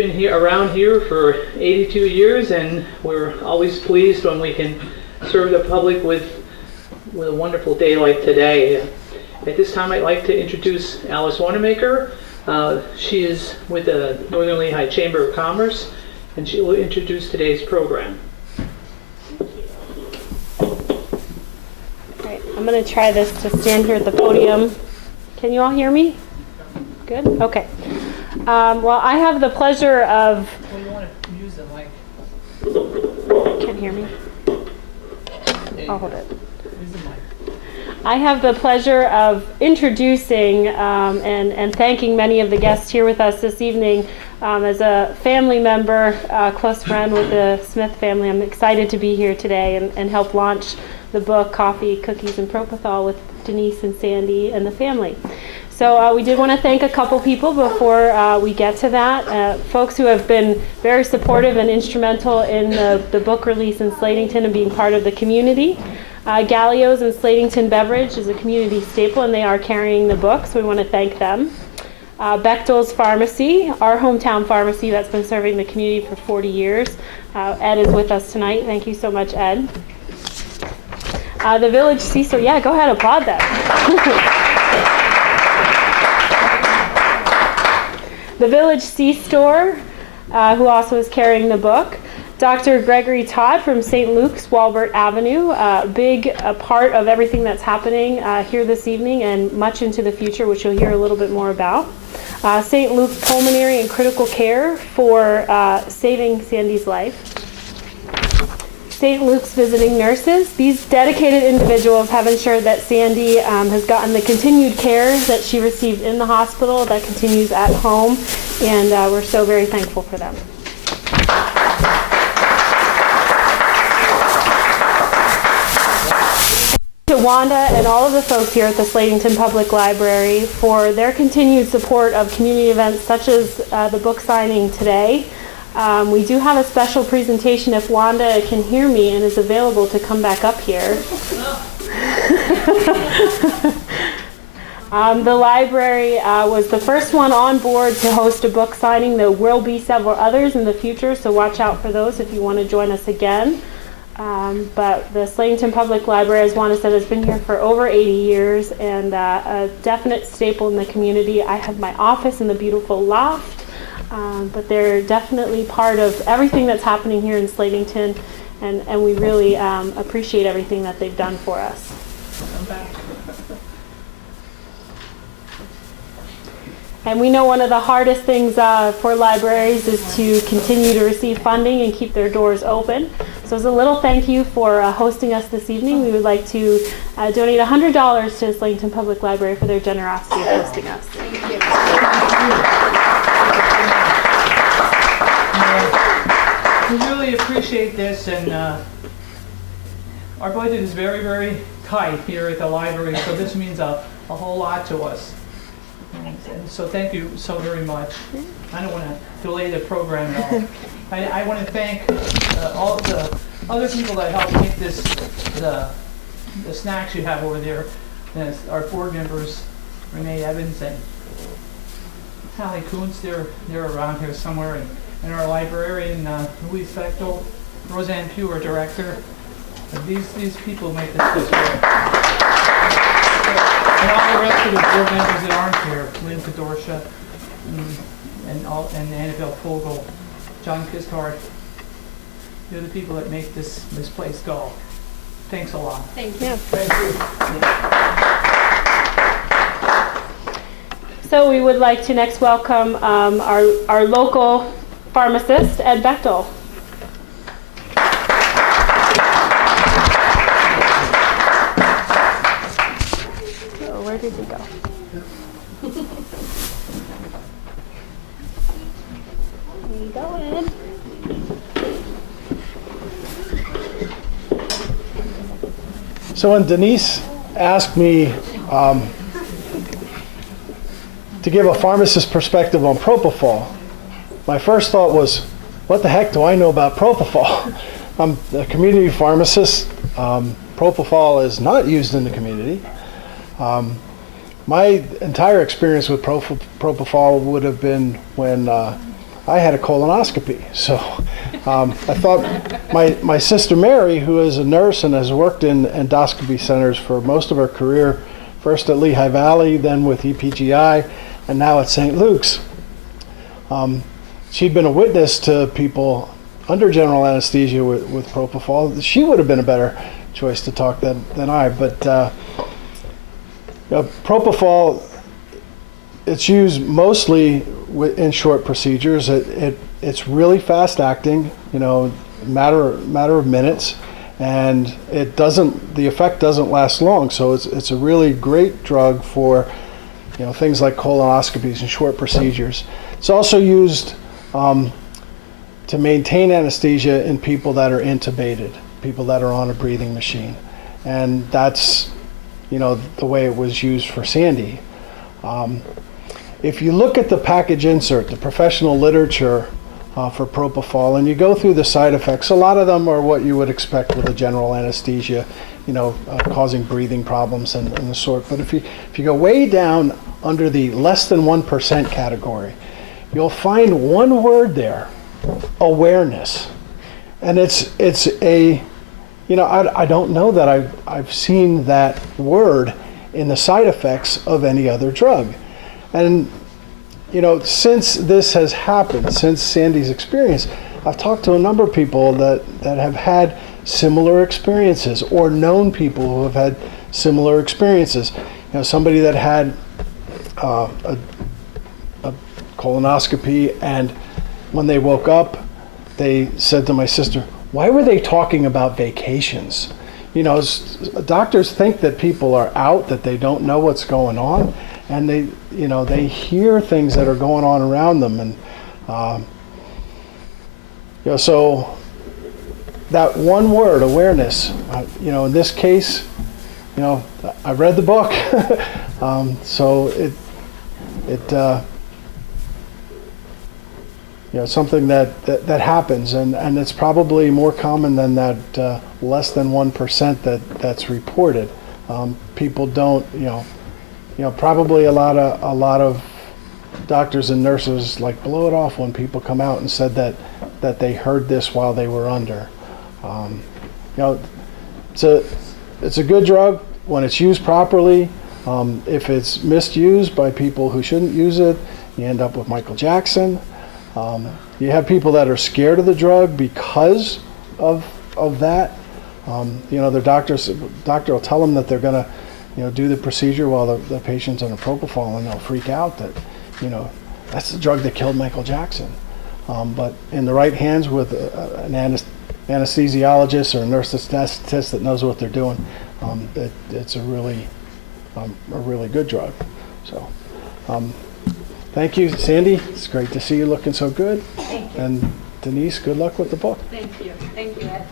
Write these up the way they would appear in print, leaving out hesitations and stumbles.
been here around here for 82 years, and we're always pleased when we can serve the public with a wonderful day like today. At this time, I'd like to introduce Alice Wanamaker. She is with the Northern Lehigh Chamber of Commerce, and she will introduce today's program. Right, I'm going to try this to stand here at the podium. Can you all hear me? Good? Okay. Well, I have the pleasure of... Well, you want to use the mic. Can't hear me? I'll hold it. Use the mic. I have the pleasure of introducing and thanking many of the guests here with us this evening. As a family member, close friend with the Smith family, I'm excited to be here today and help launch the book, Coffee, Cookies, and Propofol with Denise and Sandy and the family. So we did want to thank a couple people before we get to that. Folks who have been very supportive and instrumental in the book release in Slatington and being part of the community. Gallio's and Slatington Beverage is a community staple, and they are carrying the book, so we want to thank them. Bechtel's Pharmacy, our hometown pharmacy that's been serving the community for 40 years. Ed is with us tonight. Thank you so much, Ed. The Village C-Store, yeah, go ahead, applaud them. The Village C-Store, who also is carrying the book. Dr. Gregory Todd from St. Luke's, Walbert Avenue, a big part of everything that's happening here this evening and much into the future, which you'll hear a little bit more about. St. Luke's Pulmonary and Critical Care for saving Sandy's life. St. Luke's Visiting Nurses. These dedicated individuals have ensured that Sandy has gotten the continued care that she received in the hospital that continues at home, and we're so very thankful for them. To Wanda and all of the folks here at the Slatington Public Library for their continued support of community events such as the book signing today. We do have a special presentation if Wanda can hear me and is available to come back up here. The library was the first one on board to host a book signing. There will be several others in the future, so watch out for those if you want to join us again. But the Slatington Public Library, as Wanda said, has been here for over 80 years and a definite staple in the community. I have my office in the beautiful loft. But they're definitely part of everything that's happening here in Slatington, and we really appreciate everything that they've done for us. And we know one of the hardest things for libraries is to continue to receive funding and keep their doors open. So as a little thank you for hosting us this evening, we would like to donate $100 to the Slatington Public Library for their generosity of hosting us. Thank you. We really appreciate this, and our budget is very, very tight here at the library, so this means a whole lot to us. And so thank you so very much. I don't want to delay the program at all. I want to thank all of the other people that helped make this, the snacks you have over there. And our board members, Renee Evans and Hallie Kuntz, they're around here somewhere. And our librarian, Louise Bechtel, Roseanne Pugh, our director. These people make this place work. And all the rest of the board members that aren't here, Lynn Kadorsha, and Annabelle Fogel, John Kiskart. They're the people that make this place go. Thanks a lot. Thank you. Thank you. So we would like to next welcome our local pharmacist, Ed Bechtel. So where did he go? There you go, Ed. So when Denise asked me to give a pharmacist's perspective on propofol, my first thought was, what the heck do I know about propofol? I'm a community pharmacist. Propofol is not used in the community. My entire experience with propofol would have been when I I had a colonoscopy. So I thought my sister Mary, who is a nurse and has worked in endoscopy centers for most of her career, first at Lehigh Valley, then with EPGI, and now at St. Luke's. She'd been a witness to people under general anesthesia with propofol. She would have been a better choice to talk than I. But propofol, it's used mostly in short procedures. It's really fast acting, matter of minutes, and the effect doesn't last long. So it's a really great drug for things like colonoscopies and short procedures. It's also used to maintain anesthesia in people that are intubated, people that are on a breathing machine. And that's, the way it was used for Sandy. If you look at the package insert, the professional literature for propofol, and you go through the side effects, a lot of them are what you would expect with a general anesthesia, causing breathing problems and the sort. But if you go way down under the less than 1% category, you'll find one word there: awareness. And it's a, I don't know that I've seen that word in the side effects of any other drug. And, since this has happened, since Sandy's experience, I've talked to a number of people that have had similar experiences, or known people who have had similar experiences. Somebody that had a colonoscopy, and when they woke up, they said to my sister, "Why were they talking about vacations?" Doctors think that people are out, that they don't know what's going on, and they hear things that are going on around them, and so that one word, awareness, in this case, I read the book, so something that happens, and it's probably more common than that less than 1% that's reported. People don't, probably a lot of doctors and nurses blow it off when people come out and said that they heard this while they were under. It's a good drug when it's used properly. If it's misused by people who shouldn't use it, you end up with Michael Jackson. You have people that are scared of the drug because of that. Their doctor will tell them that they're going to, do the procedure while the patient's on a propofol, and they'll freak out that, that's the drug that killed Michael Jackson. But in the right hands with an anesthesiologist or a nurse anesthetist that knows what they're doing, it's a really good drug. So. Thank you, Sandy. It's great to see you looking so good. Thank you. And Denise, good luck with the book. Thank you. Thank you, Ed.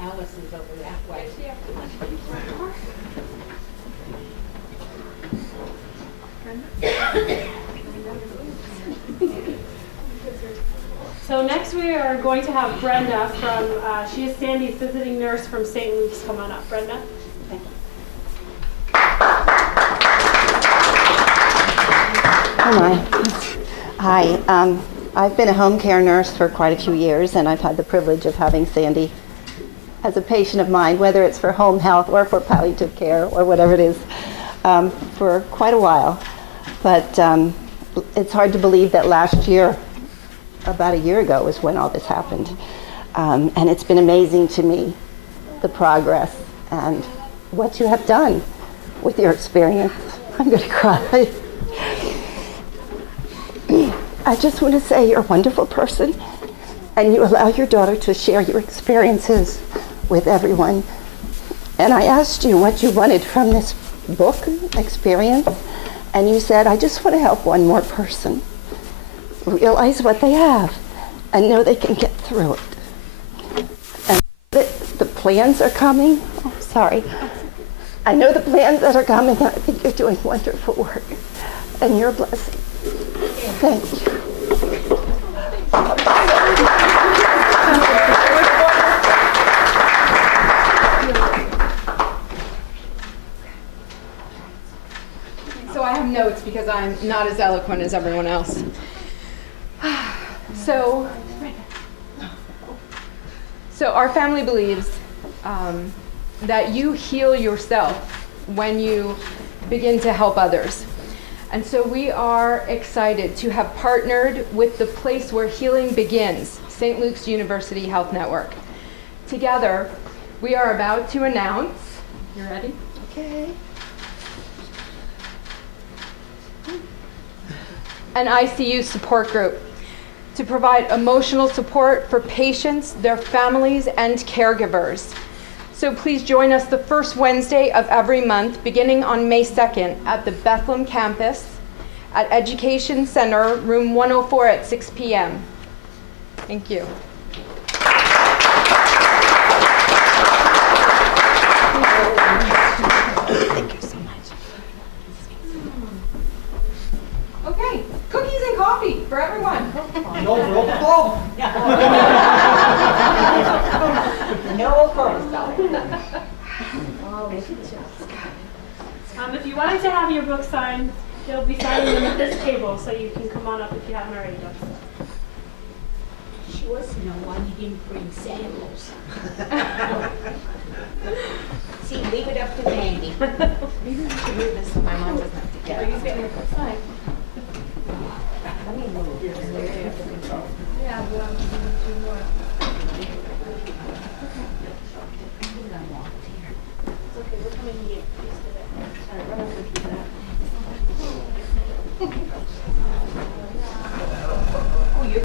Alice is over that way. So next we are going to have Brenda from, she is Sandy's visiting nurse from St. Luke's. Come on up, Brenda. Oh my. Hi. I've been a home care nurse for quite a few years, and I've had the privilege of having Sandy as a patient of mine, whether it's for home health or for palliative care or whatever it is, for quite a while. But it's hard to believe that last year, about a year ago, is when all this happened. And it's been amazing to me, the progress and what you have done with your experience. I'm going to cry. I just want to say you're a wonderful person, and you allow your daughter to share your experiences with everyone. And I asked you what you wanted from this book experience, and you said, I just want to help one more person realize what they have and know they can get through it. And the plans are coming. Oh, sorry. I know the plans that are coming. I think you're doing wonderful work, and you're a blessing. Thank you. notes because I'm not as eloquent as everyone else. So our family believes that you heal yourself when you begin to help others. And so we are excited to have partnered with the place where healing begins, St. Luke's University Health Network. Together, we are about to announce, you ready? Okay. An ICU support group to provide emotional support for patients, their families, and caregivers. So please join us the first Wednesday of every month, beginning on May 2nd at the Bethlehem campus at Education Center, room 104 at 6 p.m. Thank you. Thank you so much. Okay, cookies and coffee for everyone. No propofol? No propofol. If you wanted to have your book signed, they'll be signing them at this table, so you can come on up if you haven't already done so. She was no one, he didn't bring samples. See, leave it up to Mandy. Maybe we should move this so my mom doesn't have to get it. Are you getting your book signed?